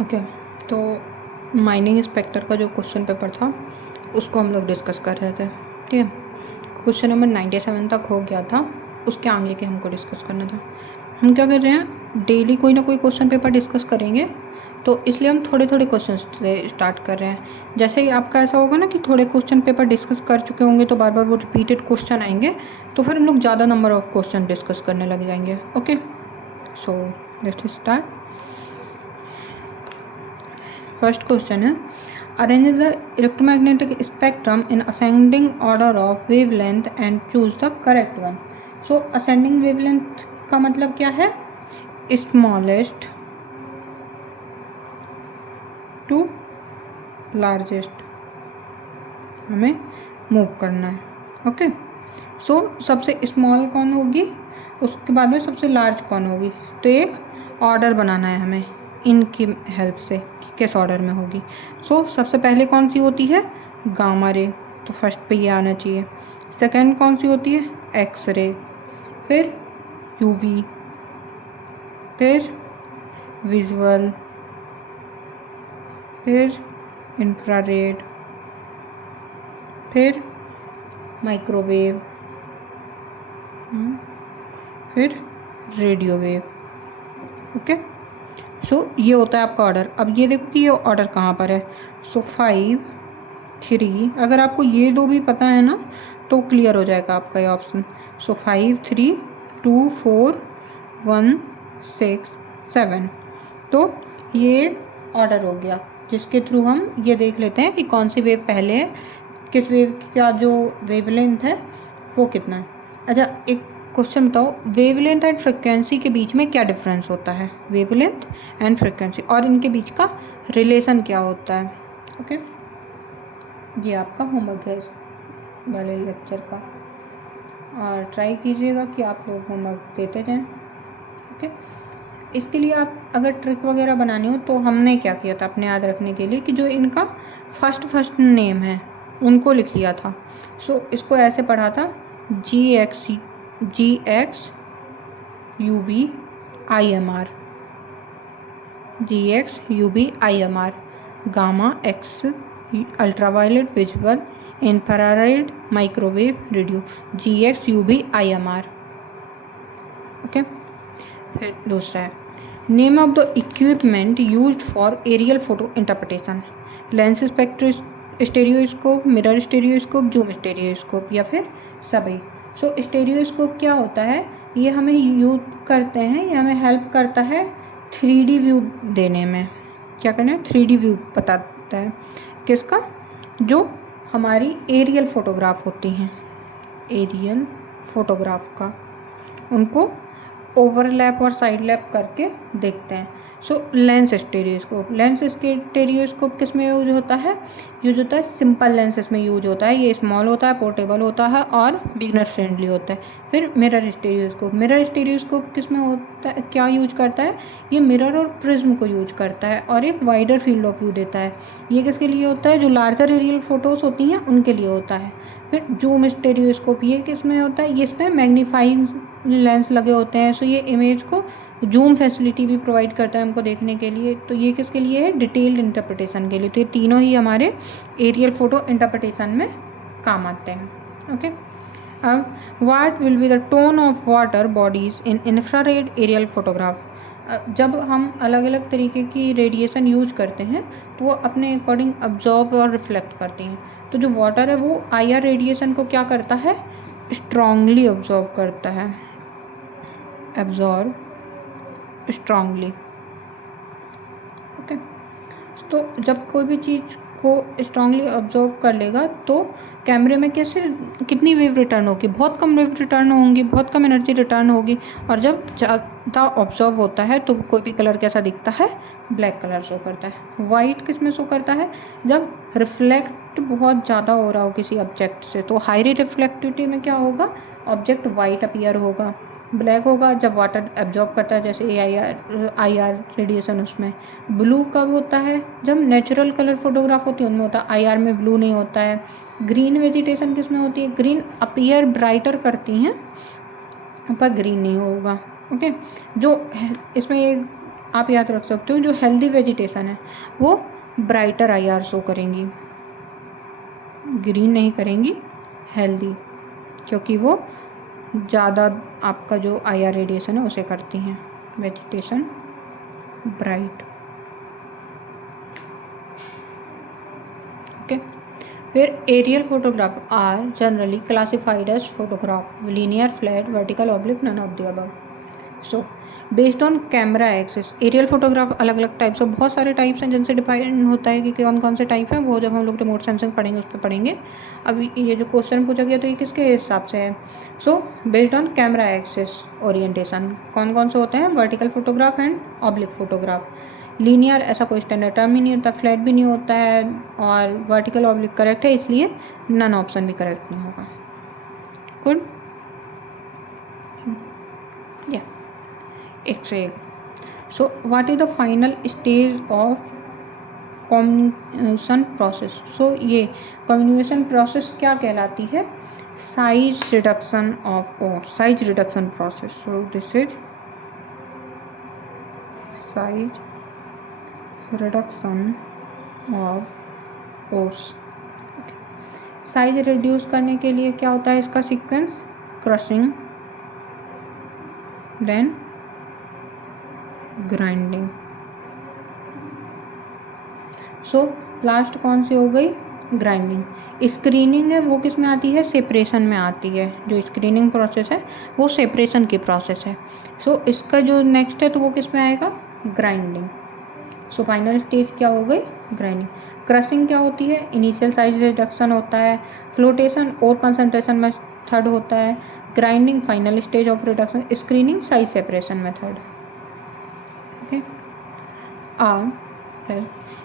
Okay, तो mining inspector का जो क्वेश्चन पेपर था उसको हम लोग डिस्कस कर रहे थे। ठीक है, क्वेश्चन नंबर 97 तक हो गया था, उसके आगे के हमको डिस्कस करना था। हम क्या कर रहे हैं, डेली कोई ना कोई क्वेश्चन पेपर डिस्कस करेंगे, तो इसलिए हम थोड़े थोड़े क्वेश्चन से स्टार्ट कर रहे हैं। जैसे ही आपका ऐसा होगा ना कि थोड़े क्वेश्चन पेपर डिस्कस कर चुके होंगे तो बार बार वो रिपीटेड क्वेश्चन आएंगे, तो फिर हम लोग ज़्यादा नंबर ऑफ क्वेश्चन डिस्कस करने लग जाएंगे। Okay, so let's start. First question है, arrange the electromagnetic spectrum in ascending order of wavelength and choose the correct one. So ascending wavelength का मतलब क्या है, स्मॉलेस्ट टू लार्जेस्ट हमें मूव करना है। ओके, सो सबसे स्मॉल कौन होगी, उसके बाद में सबसे लार्ज कौन होगी, तो एक ऑर्डर बनाना है हमें इनकी हेल्प से कि किस ऑर्डर में होगी। सो सबसे पहले कौन सी होती है, गामा रे, तो फर्स्ट पे ये आना चाहिए। सेकंड कौन सी होती है, एक्स रे, फिर यूवी, फिर विजुअल, फिर इंफ्रारेड, फिर माइक्रोवेव, फिर रेडियो वेव। ओके, सो ये होता है आपका ऑर्डर। अब ये देखो कि ये ऑर्डर कहाँ पर है। सो 5 3, अगर आपको ये दो भी पता है ना तो क्लियर हो जाएगा आपका ये ऑप्शन। सो 5 3 2 4 1 6 7, तो ये ऑर्डर हो गया जिसके थ्रू हम ये देख लेते हैं कि कौन सी वेव पहले है, किस वेव का जो वेवलेंथ है वो कितना है। अच्छा, एक क्वेश्चन बताओ, वेवलेंथ एंड फ्रिक्वेंसी के बीच में क्या डिफरेंस होता है, वेवलेंथ एंड फ्रिक्वेंसी, और इनके बीच का रिलेशन क्या होता है। ओके, ये आपका होमवर्क है इस वाले लेक्चर का, और ट्राई कीजिएगा कि आप लोग होमवर्क देते जाएं। ओके, इसके लिए आप अगर ट्रिक वगैरह बनानी हो तो हमने क्या किया था अपने याद रखने के लिए कि जो इनका फर्स्ट नेम है उनको लिख लिया था। सो इसको ऐसे पढ़ा था, G X U V I M R, GX UV IMR, gamma X ultraviolet visual infrared microwave radio, GX UV IMR। Okay, फिर दूसरा है, name of the equipment used for aerial photo interpretation, lens stereoscope, mirror stereoscope, zoom stereoscope, या फिर सभी। सो स्टेरियोस्कोप क्या होता है, ये हमें यूज करते हैं, ये हमें हेल्प करता है 3D व्यू देने में। क्या करना है, 3D व्यू बताता है किसका, जो हमारी एरियल फोटोग्राफ होती हैं, एरियल फोटोग्राफ का, उनको ओवरलैप और साइड लैप करके देखते हैं। सो लेंस स्टेरियोस्कोप किस में यूज होता है, सिंपल लेंसेज में यूज होता है, ये स्मॉल होता है, पोर्टेबल होता है और बिगनर फ्रेंडली होता है। फिर मिरर स्टेरियोस्कोप किस में होता है, क्या यूज करता है, ये मिरर और प्रिज्म को यूज करता है और एक वाइडर फील्ड ऑफ व्यू देता है। ये किसके लिए होता है, जो लार्जर एरियल फोटोज़ होती हैं उनके लिए होता है। फिर जूम स्टेरियोस्कोप, ये किस में होता है, ये इसमें मैग्नीफाइंग लेंस लगे होते हैं, सो ये इमेज को जूम फैसिलिटी भी प्रोवाइड करता है हमको देखने के लिए। तो ये किसके लिए है, डिटेल्ड इंटरप्रिटेशन के लिए। तो ये तीनों ही हमारे एरियल फोटो इंटरप्रिटेशन में काम आते हैं। ओके, अब what will be the tone of water bodies in infrared aerial photograph. जब हम अलग अलग तरीके की रेडिएशन यूज करते हैं तो वो अपने अकॉर्डिंग अब्जॉर्व और रिफ्लेक्ट करती हैं। तो जो वाटर है वो IR रेडिएशन को क्या करता है, स्ट्रांगली ऑब्जॉर्व करता है, एब्जॉर्व स्ट्रांगली। ओके, तो जब कोई भी चीज़ को स्ट्रांगली ऑब्जर्व कर लेगा तो कैमरे में कैसे कितनी वेव रिटर्न होगी, बहुत कम वेव रिटर्न होंगी, बहुत कम एनर्जी रिटर्न होगी। और जब ज़्यादा ऑब्जर्व होता है तो कोई भी कलर कैसा दिखता है, ब्लैक कलर शो करता है। वाइट किस में शो करता है, जब रिफ्लेक्ट बहुत ज़्यादा हो रहा हो किसी ऑब्जेक्ट से, तो हाई रिफ्लेक्टिविटी में क्या होगा, ऑब्जेक्ट वाइट अपीयर होगा। ब्लैक होगा जब वाटर एब्जॉर्ब करता है, जैसे IR रेडिएशन। उसमें ब्लू कब होता है, जब नेचुरल कलर फोटोग्राफ होती है उनमें होता है, IR में ब्लू नहीं होता है। ग्रीन वेजिटेशन किस में होती है, ग्रीन अपीयर ब्राइटर करती हैं पर ग्रीन नहीं होगा। ओके, जो इसमें ये आप याद रख सकते हो जो हेल्दी वेजिटेशन है वो ब्राइटर IR शो करेंगी, ग्रीन नहीं करेंगी, हेल्दी, क्योंकि वो ज़्यादा आपका जो IR रेडिएशन है उसे करती हैं। Vegetation bright, okay. फिर aerial photograph are generally classified as photograph linear, flat, vertical, oblique, none of the above. So based on camera axis aerial photograph अलग अलग टाइप्स, बहुत सारे टाइप्स हैं जिनसे डिफाइन होता है कि कौन कौन से टाइप हैं, वो जब हम लोग रिमोट सेंसिंग पढ़ेंगे उस पर पढ़ेंगे। अभी ये जो क्वेश्चन पूछा गया तो ये किसके हिसाब से है? सो based on camera axis orientation कौन कौन से होते हैं? Vertical photograph and oblique photograph. Linear ऐसा कोई स्टैंडर्ड टर्म ही नहीं होता, फ्लैट भी नहीं होता है, और वर्टिकल ऑब्लिक करेक्ट है, इसलिए नन ऑप्शन भी करेक्ट नहीं होगा। गुड, या excel. So what is the final stage of communication process? So ये कम्युनिकेशन प्रोसेस क्या कहलाती है? Size reduction of ore, size reduction process. So this is size reduction of ores. Size reduce करने के लिए क्या होता है इसका sequence? Crushing, then grinding. So last कौन सी हो गई? ग्राइंडिंग। स्क्रीनिंग है वो किस में आती है? सेपरेशन में आती है। जो स्क्रीनिंग प्रोसेस है वो सेपरेशन की प्रोसेस है। सो इसका जो नेक्स्ट है तो वो किस में आएगा? ग्राइंडिंग। सो फाइनल स्टेज क्या हो गई? ग्राइंडिंग। क्रशिंग क्या होती है? इनिशियल साइज रिडक्शन होता है। फ्लोटेशन और कंसंट्रेशन मेथड होता है। Grinding final stage of reduction. Screening size separation method. Okay,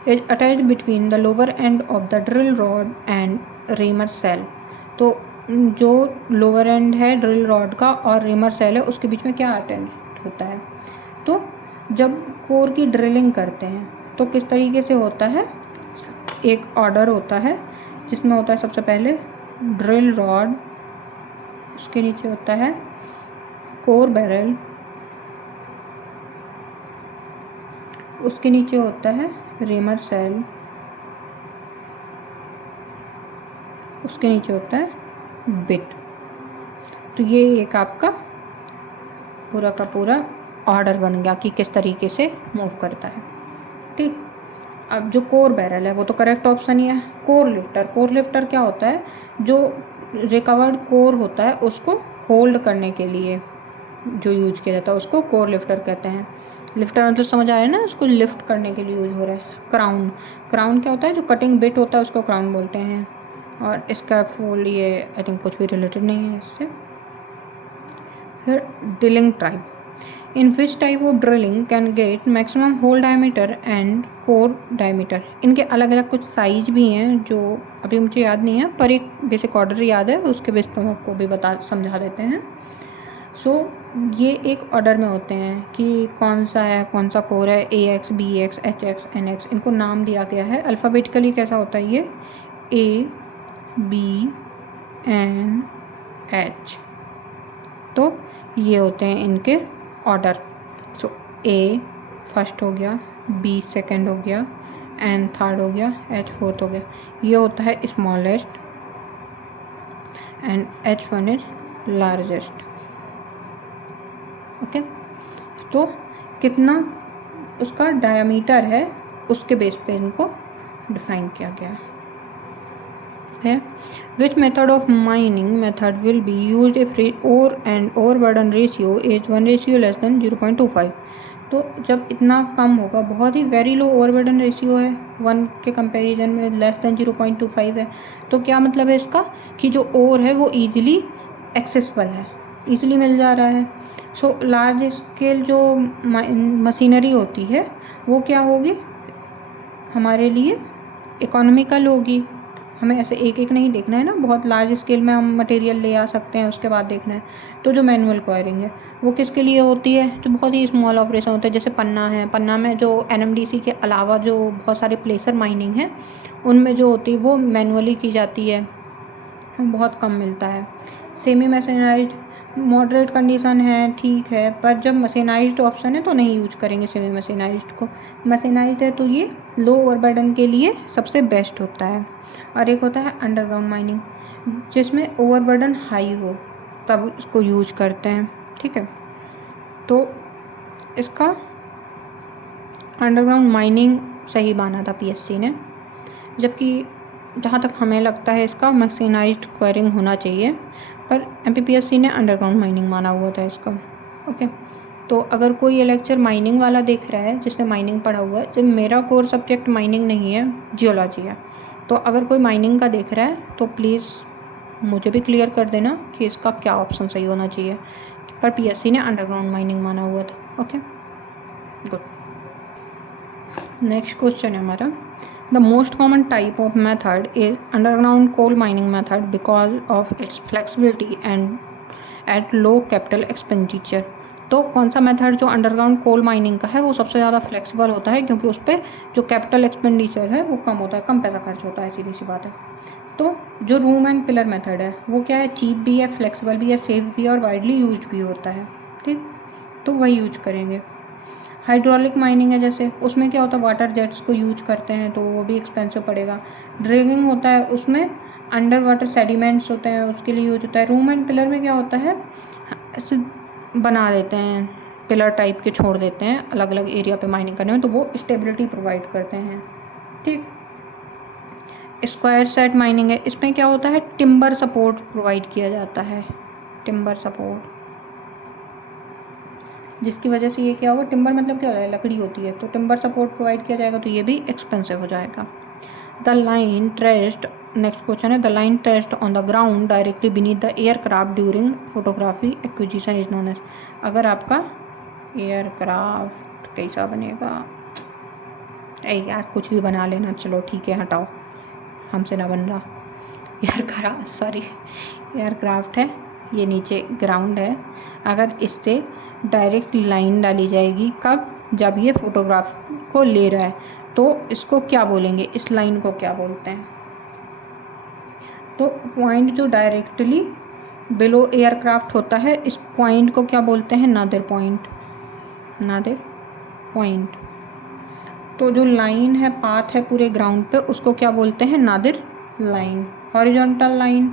is attached between the lower end of the drill rod and reamer cell। तो जो लोअर एंड है drill rod का और रेमर सेल है उसके बीच में क्या अटैच होता है? तो जब कोर की ड्रिलिंग करते हैं तो किस तरीके से होता है? एक ऑर्डर होता है जिसमें होता है सबसे पहले ड्रिल रॉड, उसके नीचे होता है कोर बैरल, उसके नीचे होता है रेमर सेल, उसके नीचे होता है बिट। तो ये एक आपका पूरा का पूरा ऑर्डर बन गया कि किस तरीके से मूव करता है। ठीक, अब जो कोर बैरल है वो तो करेक्ट ऑप्शन ही है। कोर लिफ्टर, कोर लिफ्टर क्या होता है? जो रिकवर्ड कोर होता है उसको होल्ड करने के लिए जो यूज किया जाता है उसको कोर लिफ्टर कहते हैं। लिफ्टर मतलब समझ आ रहा है ना, उसको लिफ्ट करने के लिए यूज हो रहा है। क्राउन, क्राउन क्या होता है? जो कटिंग बिट होता है उसको क्राउन बोलते हैं। और इसका फुल ये आई थिंक कुछ भी रिलेटेड नहीं है इससे। फिर drilling type, in which type of drilling can get maximum hole diameter and core diameter. इनके अलग अलग कुछ साइज भी हैं जो अभी मुझे याद नहीं है, पर एक बेसिक ऑर्डर याद है, उसके बेस पर हम आपको भी समझा देते हैं। सो ये एक ऑर्डर में होते हैं कि कौन सा है, कौन सा कोर है, AX, BX, HX, NX, इनको नाम दिया गया है। अल्फ़ाबेटिकली कैसा होता है ये? A, B, N, H। तो ये होते हैं इनके ऑर्डर। सो A फर्स्ट हो गया, B सेकंड हो गया, N थर्ड हो गया, H फोर्थ हो गया। ये होता है smallest and H1 is largest. Okay, तो कितना उसका डायमीटर है उसके बेस पे इनको डिफाइन किया गया है। Which method of mining method will be used if ore and ore burden ratio is 1 less than 0.25। तो जब इतना कम होगा, बहुत ही very low over burden ratio है 1 के कंपैरिजन में, लेस देन 0.25 है, तो क्या मतलब है इसका? कि जो ओर है वो ईजिली एक्सेसिबल है, ईजिली मिल जा रहा है। सो लार्ज स्केल जो मशीनरी होती है वो क्या होगी हमारे लिए? इकोनॉमिकल होगी। हमें ऐसे एक एक नहीं देखना है ना, बहुत लार्ज स्केल में हम मटेरियल ले आ सकते हैं उसके बाद देखना है। तो जो मैनुअल कॉयरिंग है वो किसके लिए होती है? जो बहुत ही स्मॉल ऑपरेशन होता है, जैसे पन्ना है, पन्ना में जो NMDC के अलावा जो बहुत सारे प्लेसर माइनिंग है उनमें जो होती है वो मैनुअली की जाती है, बहुत कम मिलता है। सेमी मैशनाइज्ड मॉडरेट कंडीशन है ठीक है, पर जब मशीनाइज्ड ऑप्शन है तो नहीं यूज करेंगे सेमी मशीनाइज्ड को। मशीनाइज्ड है तो ये लो ओवरबर्डन के लिए सबसे बेस्ट होता है। और एक होता है अंडरग्राउंड माइनिंग, जिसमें ओवरबर्डन हाई हो तब इसको यूज करते हैं, ठीक है। तो इसका अंडरग्राउंड माइनिंग सही माना था पीएससी ने, जबकि जहाँ तक हमें लगता है इसका मशीनाइज्ड क्वेरिंग होना चाहिए, पर एमपीपीएससी ने अंडरग्राउंड माइनिंग माना हुआ था इसका। ओके, तो अगर कोई ये लेक्चर माइनिंग वाला देख रहा है जिसने माइनिंग पढ़ा हुआ है, जब मेरा कोर सब्जेक्ट माइनिंग नहीं है, जियोलॉजी है, तो अगर कोई माइनिंग का देख रहा है तो प्लीज़ मुझे भी क्लियर कर देना कि इसका क्या ऑप्शन सही होना चाहिए, पर पीएससी ने अंडरग्राउंड माइनिंग माना हुआ था। Okay good. नेक्स्ट क्वेश्चन है हमारा, the most common type of method is underground coal mining method because of its flexibility and at low capital expenditure. तो कौन सा मेथड जो अंडरग्राउंड कोल माइनिंग का है वो सबसे ज़्यादा फ्लेक्सिबल होता है, क्योंकि उस पर जो कैपिटल एक्सपेंडिचर है वो कम होता है, कम पैसा खर्च होता है, सीधी सी बात है। तो जो रूम एंड पिलर मेथड है वो क्या है, चीप भी है, फ्लेक्सिबल भी है, सेफ भी है और वाइडली यूज भी होता है, ठीक, तो वही यूज करेंगे। हाइड्रोलिक माइनिंग है जैसे, उसमें क्या होता है, वाटर जेट्स को यूज करते हैं तो वो भी एक्सपेंसिव पड़ेगा। ड्रिलिंग होता है, उसमें अंडर वाटर सेडिमेंट्स होते हैं, उसके लिए यूज होता है। रूम एंड पिलर में क्या होता है, ऐसे बना देते हैं, पिलर टाइप के छोड़ देते हैं अलग अलग एरिया पे माइनिंग करने में, तो वो स्टेबिलिटी प्रोवाइड करते हैं, ठीक। स्क्वायर सेट माइनिंग है, इसमें क्या होता है, टिम्बर सपोर्ट प्रोवाइड किया जाता है, टिम्बर सपोर्ट, जिसकी वजह से ये क्या होगा, टिम्बर मतलब क्या होता है, लकड़ी होती है, तो टिम्बर सपोर्ट प्रोवाइड किया जाएगा तो ये भी एक्सपेंसिव हो जाएगा। The line traced, next question है, the line traced on the ground directly beneath the aircraft during photography acquisition is known as. अगर आपका एयरक्राफ्ट कैसा बनेगा, ए यार कुछ भी बना लेना, चलो ठीक है हटाओ, हमसे ना बन रहा। एयरक्राफ्ट है, ये नीचे ग्राउंड है, अगर इससे डायरेक्ट लाइन डाली जाएगी, कब, जब ये फोटोग्राफ को ले रहा है, तो इसको क्या बोलेंगे, इस लाइन को क्या बोलते हैं। तो पॉइंट जो डायरेक्टली बिलो एयरक्राफ्ट होता है, इस पॉइंट को क्या बोलते हैं, नादिर पॉइंट, नादिर पॉइंट। तो जो लाइन है, पाथ है पूरे ग्राउंड पे, उसको क्या बोलते हैं, नादिर लाइन। हॉरिजॉन्टल लाइन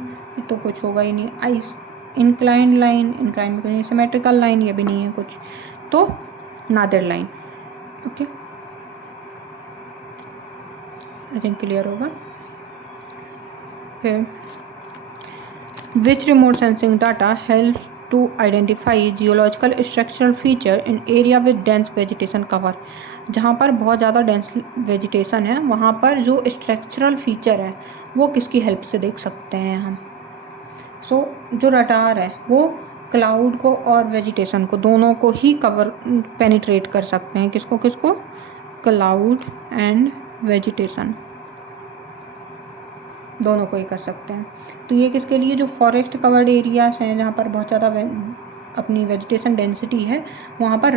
तो कुछ होगा ही नहीं, आइस इंक्लाइन लाइन, इंक्लाइन भी कुछ नहीं, सिमेट्रिकल लाइन ये भी नहीं है कुछ, तो nadir line. Okay, I think clear होगा। फिर which remote sensing data helps to identify geological structural feature in area with dense vegetation cover. जहाँ पर बहुत ज़्यादा डेंस वेजिटेशन है वहाँ पर जो स्ट्रक्चरल फीचर है वो किसकी हेल्प से देख सकते हैं हम। सो जो रडार है वो क्लाउड को और वेजिटेशन को दोनों को ही कवर पेनिट्रेट कर सकते हैं, किसको किसको, क्लाउड एंड वेजिटेशन, दोनों को ही कर सकते हैं। तो ये किसके लिए, जो फॉरेस्ट कवर्ड एरियाज हैं जहाँ पर बहुत ज़्यादा अपनी वेजिटेशन डेंसिटी है, वहाँ पर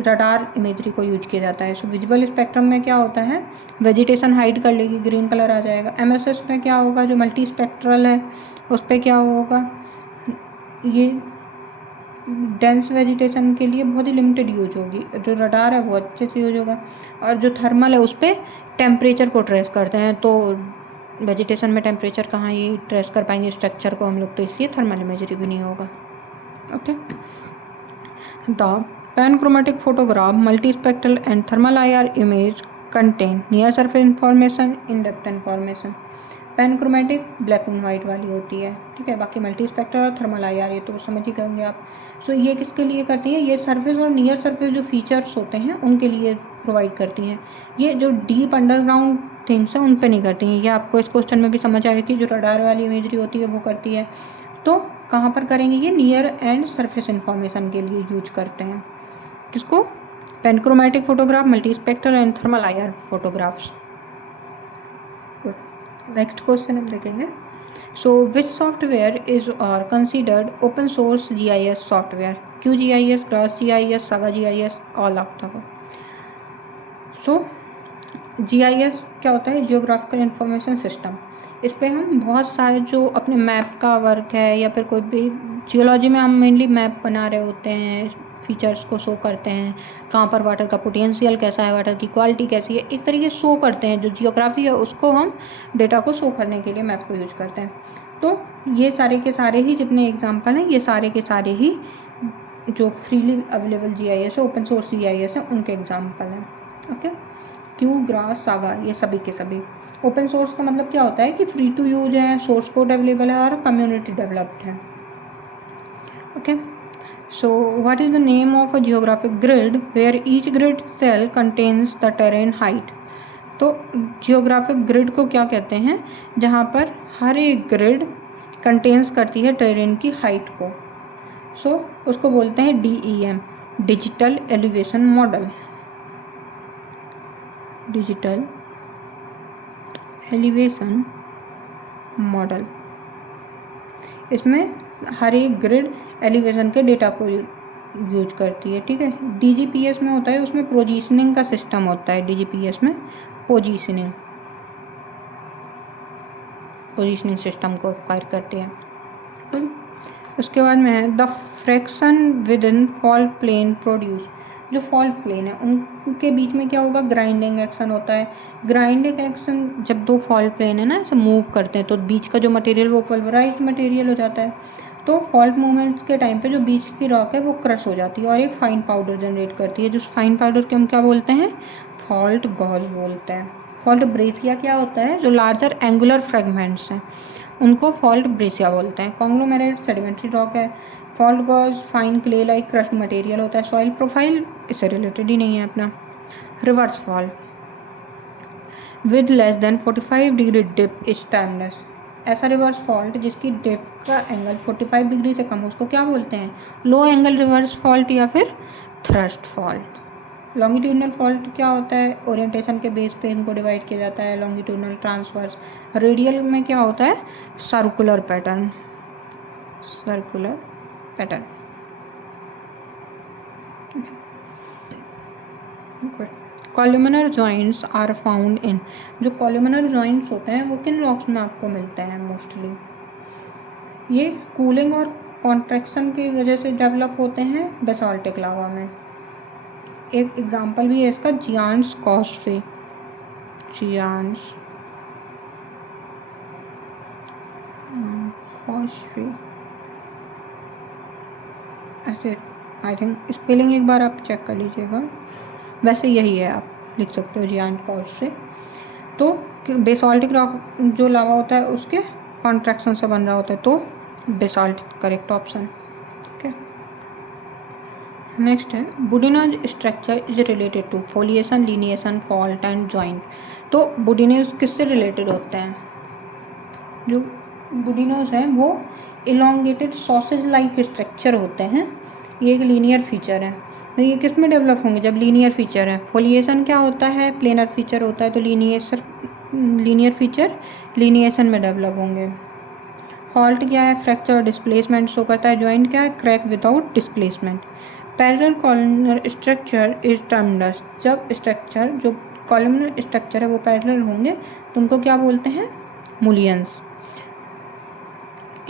रडार इमेजरी को यूज किया जाता है। सो विजिबल स्पेक्ट्रम में क्या होता है, वेजिटेशन हाइड कर लेगी, ग्रीन कलर आ जाएगा। एमएसएस में क्या होगा, जो मल्टी स्पेक्ट्रल है उस पर क्या होगा, ये डेंस वेजिटेशन के लिए बहुत ही लिमिटेड यूज होगी, जो रडार है वो अच्छे से यूज होगा। और जो थर्मल है उस पर टेम्परेचर को ट्रेस करते हैं, तो वेजिटेशन में टेम्परेचर कहाँ ही ट्रेस कर पाएंगे स्ट्रक्चर को हम लोग, तो इसलिए थर्मल इमेजरी भी नहीं होगा। Okay, the panchromatic photograph multi spectral and thermal IR image contain near surface information, in depth information. Panchromatic black and white वाली होती है, ठीक है, बाकी मल्टी स्पेक्ट्रल और थर्मल IR ये तो समझ ही गए आप। सो ये किसके लिए करती है, ये सरफेस और नियर सरफेस जो फीचर्स होते हैं उनके लिए प्रोवाइड करती हैं। ये जो डीप अंडरग्राउंड थिंग्स हैं उन पे नहीं करती हैं। ये आपको इस क्वेश्चन में भी समझ आएगा कि जो रडार वाली इमेजरी होती है वो करती है, तो कहाँ पर करेंगे, ये नियर एंड सरफेस इंफॉर्मेशन के लिए यूज करते हैं। किसको, panchromatic photograph, multi spectral and thermal IR photographs. Next question हम देखेंगे। So which software is are considered open source GIS software, QGIS, grass GIS, saga GIS, all of the. सो GIS क्या होता है, जियोग्राफिकल इंफॉर्मेशन सिस्टम। इस पर हम बहुत सारे जो अपने मैप का वर्क है या फिर कोई भी जियोलॉजी में हम मेनली मैप बना रहे होते हैं, फीचर्स को शो करते हैं, कहाँ पर वाटर का पोटेंशियल कैसा है, वाटर की क्वालिटी कैसी है, एक तरीके शो करते हैं। जो जियोग्राफी है उसको हम डेटा को शो करने के लिए मैप को यूज करते हैं। तो ये सारे के सारे ही जितने एग्जाम्पल हैं, ये सारे के सारे ही जो फ्रीली अवेलेबल GIS है, ओपन सोर्स GIS है, उनके एग्जाम्पल हैं। ओके, क्यू, ग्रास, सागा, ये सभी के सभी। ओपन सोर्स का मतलब क्या होता है कि फ्री टू यूज है, सोर्स कोड अवेलेबल है और कम्युनिटी डेवलप्ड है। Okay, so what is the name of a geographic grid where each grid cell contains the terrain height? तो जियोग्राफिक ग्रिड को क्या कहते हैं? जहाँ पर हर एक ग्रिड कंटेन्स करती है टेरेन की हाइट को। सो उसको बोलते हैं DEM, digital elevation model. Digital elevation model. इसमें हर एक ग्रिड एलिवेशन के डेटा को यूज करती है। ठीक है, DGPS में होता है, उसमें पोजीशनिंग का सिस्टम होता है। DGPS में पोजीशनिंग सिस्टम को एक्वायर करती है। उसके बाद में है the fraction within fault plane produce. जो फॉल्ट प्लेन है उनके बीच में क्या होगा? ग्राइंडिंग एक्शन होता है। ग्राइंडिंग एक्शन जब दो फॉल्ट प्लेन है ना ऐसे मूव करते हैं तो बीच का जो मटेरियल वो पल्वराइज्ड मटेरियल हो जाता है। तो फॉल्ट मूवमेंट्स के टाइम पे जो बीच की रॉक है वो क्रश हो जाती है और एक फाइन पाउडर जनरेट करती है। जो फाइन पाउडर के हम क्या बोलते हैं? फॉल्ट गॉज बोलते हैं। फॉल्ट ब्रेसिया क्या होता है? जो लार्जर एंगुलर फ्रेगमेंट्स हैं उनको फॉल्ट ब्रेसिया बोलते हैं। कॉन्ग्लोमेरेट सेडिमेंट्री रॉक है। Fault gouge fine clay like crushed material होता है। सॉइल प्रोफाइल इससे रिलेटेड ही नहीं है अपना। Reverse fall with less than 45 degree dip is timeless. ऐसा रिवर्स फॉल्ट जिसकी डिप का एंगल 45 डिग्री से कम हो उसको क्या बोलते हैं? लो एंगल रिवर्स फॉल्ट या फिर थ्रस्ट फॉल्ट। लॉन्गिट्यूडनल फॉल्ट क्या होता है? ओरिएंटेशन के बेस पे इनको डिवाइड किया जाता है। Longitudinal, transverse. रेडियल में क्या होता है? Circular pattern. Columnar joints are found in. जो कॉलमनर जॉइंट्स होते हैं वो किन रॉक्स में आपको मिलते हैं मोस्टली? ये कूलिंग और कॉन्ट्रैक्शन की वजह से डेवलप होते हैं बेसाल्टिक लावा में। एक एग्जांपल भी है इसका, जियांस कॉस्फे। ऐसे आई थिंक स्पेलिंग एक बार आप चेक कर लीजिएगा, वैसे यही है, आप लिख सकते हो जियांस कॉस्फे। तो बेसाल्टिक रॉक जो लावा होता है उसके कॉन्ट्रैक्शन से बन रहा होता है, तो basalt correct option. Okay, next है boudinage structure is related to foliation, lineation, fault and joint. तो बुडिनोज किससे रिलेटेड होते हैं? जो बुडिनोज हैं वो इलोंगेटेड सॉसेज लाइक स्ट्रक्चर होते हैं। ये एक लीनियर फीचर है। तो ये किस में डेवलप होंगे? जब लीनियर फीचर है। फोलिएशन क्या होता है? प्लेनर फीचर होता है। तो लीनियर फीचर लीनिएशन में डेवलप होंगे। फॉल्ट क्या है? फ्रैक्चर और डिस्प्लेसमेंट शो करता है। जॉइंट क्या है? Crack without displacement. Parallel columnar structure is termed as. जब स्ट्रक्चर जो कॉलमनर स्ट्रक्चर है वो पैरेलल होंगे तो उनको क्या बोलते हैं? मुलियंस।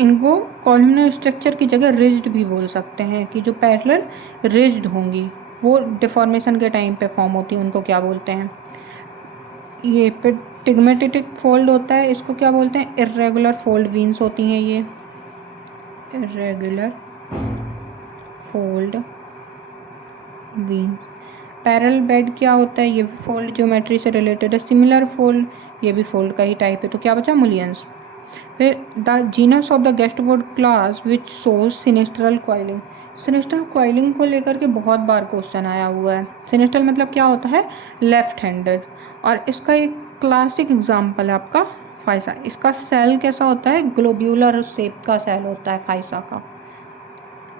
इनको कॉलमनर स्ट्रक्चर की जगह रिज्ड भी बोल सकते हैं कि जो पैरेलल रिज्ड होंगी वो डिफॉर्मेशन के टाइम पे फॉर्म होती है, उनको क्या बोलते हैं? ये टिग्मेटिक फोल्ड होता है, इसको क्या बोलते हैं? इर्रेगुलर फोल्ड वीन्स होती हैं ये, irregular fold veins. Parallel bed क्या होता है? ये भी फोल्ड ज्योमेट्री से रिलेटेड है। सिमिलर फोल्ड ये भी फोल्ड का ही टाइप है। तो क्या बचा? मुलियंस। फिर the genus of the gastropod class which shows sinistral coiling. Sinistral coiling को लेकर के बहुत बार क्वेश्चन आया हुआ है। सिनेस्ट्रल मतलब क्या होता है? Left handed. और इसका एक क्लासिक एग्जाम्पल है आपका फाइसा। इसका सेल कैसा होता है? ग्लोब्यूलर शेप का सेल होता है फाइसा का।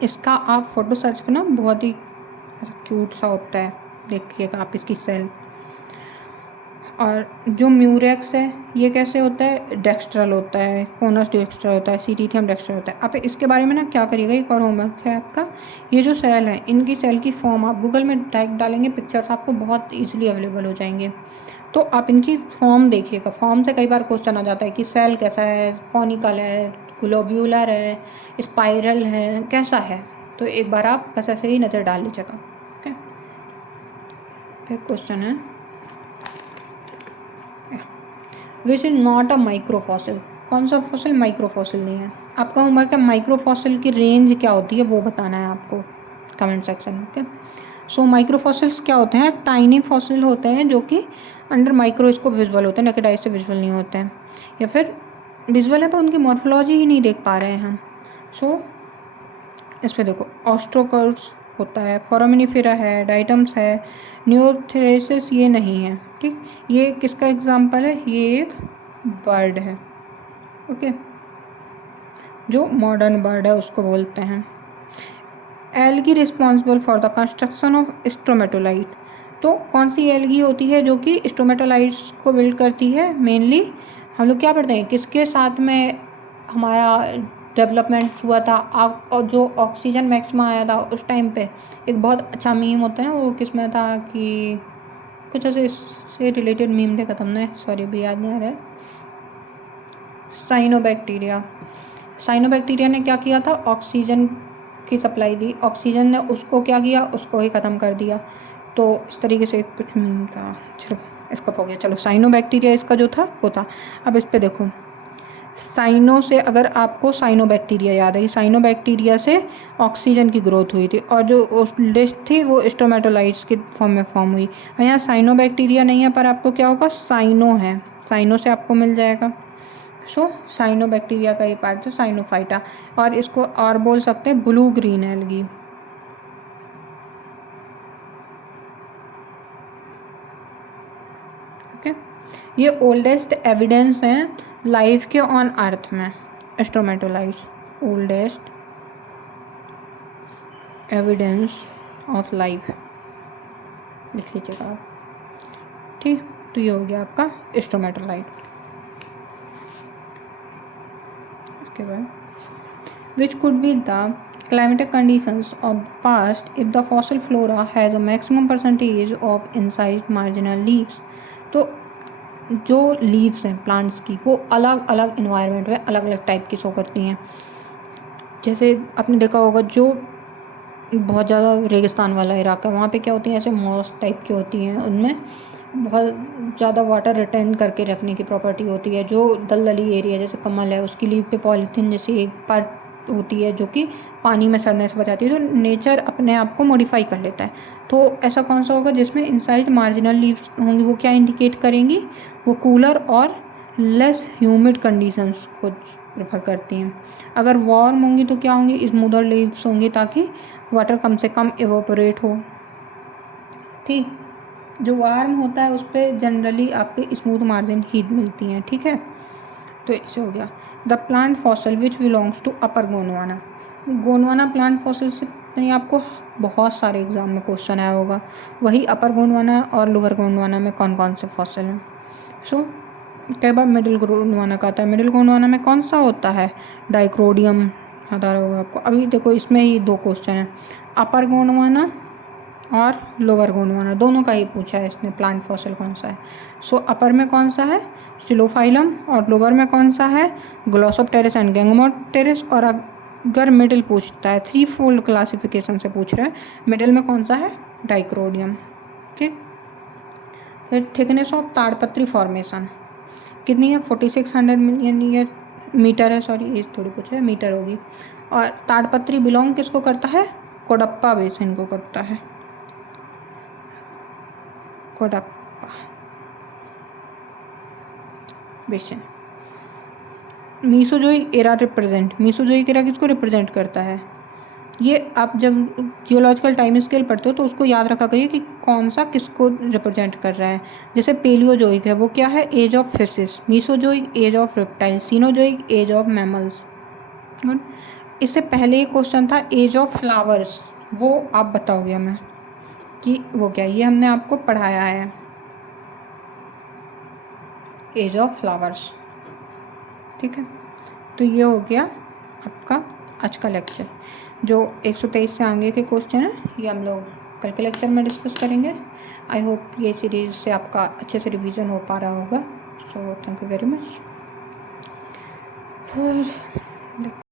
इसका आप फोटो सर्च करना, बहुत ही क्यूट सा होता है, देखिएगा आप इसकी सेल। और जो म्यूरेक्स है ये कैसे होता है? डेक्स्ट्रल होता है, कोनस डेक्स्ट्रल होता है, सीटीथियम डेक्स्ट्रल होता है। आप इसके बारे में ना क्या करिएगा, एक और होमवर्क है आपका, ये जो सेल है इनकी सेल की फॉर्म आप गूगल में टाइप डालेंगे, पिक्चर्स आपको बहुत ईजिली अवेलेबल हो जाएंगे। तो आप इनकी फॉर्म देखिएगा, फॉर्म से कई बार क्वेश्चन आ जाता है कि सेल कैसा है, कॉनिकल है, ग्लोब्यूलर है, स्पाइरल है, कैसा है। तो एक बार आप बस ऐसे ही नज़र डाल लीजिएगा। ओके, फिर क्वेश्चन है which is not a microfossil. कौन सा फॉसिल माइक्रोफॉसिल नहीं है। आपका होमवर्क है माइक्रोफॉसिल की रेंज क्या होती है वो बताना है आपको कमेंट सेक्शन में। ओके, सो माइक्रोफॉसिल्स क्या होते हैं, टाइनी फॉसिल होते हैं जो कि अंडर माइक्रोस्कोप विजुअल होते हैं, नेकेड आई से विजुअल नहीं होते हैं, या फिर विजुअल है पर उनकी मॉर्फोलॉजी ही नहीं देख पा रहे हैं हम। सो इस पर देखो, ऑस्ट्रोकर्स होता है, फोरामिनिफेरा है, डाइटम्स है, न्यूरोथेरेसिस ये नहीं है। ठीक, ये किसका एग्जाम्पल है, ये एक बर्ड है। ओके, जो मॉडर्न बर्ड है उसको बोलते हैं। Algae responsible for the construction of stromatolite. तो कौन सी एल्गी होती है जो कि स्ट्रोमेटोलाइट्स को बिल्ड करती है। मेनली हम लोग क्या पढ़ते हैं, किसके साथ में हमारा डेवलपमेंट हुआ था, और जो ऑक्सीजन मैक्सिमा आया था उस टाइम पे एक बहुत अच्छा मीम होता है ना, वो किस में था कि कुछ ऐसे इससे रिलेटेड मीम देखा था हमने, सॉरी अभी याद नहीं आ रहा है। साइनोबैक्टीरिया। साइनोबैक्टीरिया ने क्या किया था, ऑक्सीजन की सप्लाई दी, ऑक्सीजन ने उसको क्या किया, उसको ही ख़त्म कर दिया। तो इस तरीके से कुछ मीम था, चलो इसका हो गया। चलो साइनोबैक्टीरिया इसका जो था वो था। अब इस पे देखो, साइनो से अगर आपको साइनोबैक्टीरिया याद है, साइनोबैक्टीरिया से ऑक्सीजन की ग्रोथ हुई थी, और जो उस लिस्ट थी वो स्टोमेटोलाइट्स के फॉर्म में फॉर्म हुई। यहाँ साइनोबैक्टीरिया नहीं है पर आपको क्या होगा, साइनो है, साइनो से आपको मिल जाएगा। सो साइनोबैक्टीरिया का ये पार्ट है साइनोफाइटा, और इसको और बोल सकते हैं ब्लू ग्रीन एल्गी। ओके, ये ओल्डेस्ट एविडेंस हैं लाइफ के ऑन अर्थ में, stromatolites oldest evidence of life लिख लीजिएगा आप। ठीक, तो ये हो गया आपका स्ट्रोमेटोलाइट। इसके बाद which could be the climatic conditions of past if the fossil flora has a maximum percentage of inside marginal leaves। तो जो लीव्स हैं प्लांट्स की वो अलग अलग इन्वायरमेंट में अलग अलग टाइप की शो करती हैं। जैसे आपने देखा होगा जो बहुत ज़्यादा रेगिस्तान वाला इलाका है वहाँ पे क्या होती हैं, ऐसे मॉस टाइप की होती हैं, उनमें बहुत ज़्यादा वाटर रिटेन करके रखने की प्रॉपर्टी होती है। जो दलदली एरिया जैसे कमल है उसकी लीव पे पॉलीथीन जैसी एक पार्ट होती है जो कि पानी में सड़ने से बचाती है, जो नेचर अपने आप को मॉडिफाई कर लेता है। तो ऐसा कौन सा होगा जिसमें इनसाइड मार्जिनल लीव्स होंगी, वो क्या इंडिकेट करेंगी, वो कूलर और लेस ह्यूमिड कंडीशंस को प्रेफर करती हैं। अगर वार्म होंगी तो क्या होंगी, स्मूदर लीव्स होंगी ताकि वाटर कम से कम एवोपरेट हो। ठीक, जो वार्म होता है उस पर जनरली आपके स्मूथ मार्जिन हीट मिलती हैं। ठीक है, तो इससे हो गया the plant fossil which belongs to upper Gondwana. Gondwana plant fossil से नहीं आपको बहुत सारे एग्जाम में क्वेश्चन आया होगा, वही अपर गोंडवाना और लोअर गोंडवाना में कौन कौन से फॉसिल हैं। सो कई बार मिडिल गोंडवाना का आता है, मिडिल गोंडवाना में कौन सा होता है, डाइक्रोडियम आता होगा आपको। अभी देखो इसमें ही दो क्वेश्चन हैं, अपर गोंडवाना और लोअर गोंडवाना, दोनों का ही पूछा है इसने, प्लांट फॉसिल कौन सा है। सो अपर में कौन सा है, सिलोफाइलम, और लोअर में कौन सा है, ग्लॉसोप्टेरिस एंड गैंगमोप्टेरिस। और अगर मिडिल पूछता है, थ्री फोल्ड क्लासिफिकेशन से पूछ रहा है, मिडिल में कौन सा है, डाइक्रोडियम। ठीक, फिर थिकनेस ऑफ ताड़पत्री फॉर्मेशन कितनी है, 4600 मिलियन ईयर मीटर है, सॉरी ये थोड़ी कुछ है, मीटर होगी। और ताड़पत्री बिलोंग किसको करता है, कोडप्पा बेसिन को करता है, Cuddapah basin. Mesozoic era represent, Mesozoic era किसको रिप्रेजेंट करता है, ये आप जब जियोलॉजिकल टाइम स्केल पढ़ते हो तो उसको याद रखा करिए कि कौन सा किसको रिप्रेजेंट कर रहा है। जैसे पेलियोजोइक है वो क्या है, age of fishes, Mesozoic age of reptile, Cenozoic age of mammals. इससे पहले एक क्वेश्चन था एज ऑफ फ्लावर्स, वो आप बताओगे हमें कि वो क्या, ये हमने आपको पढ़ाया है एज ऑफ फ्लावर्स। ठीक है, तो ये हो गया आपका आज का लेक्चर। जो 123 से आगे के क्वेश्चन है ये हम लोग कल के लेक्चर में डिस्कस करेंगे। आई होप ये सीरीज़ से आपका अच्छे से रिवीजन हो पा रहा होगा। So thank you very much for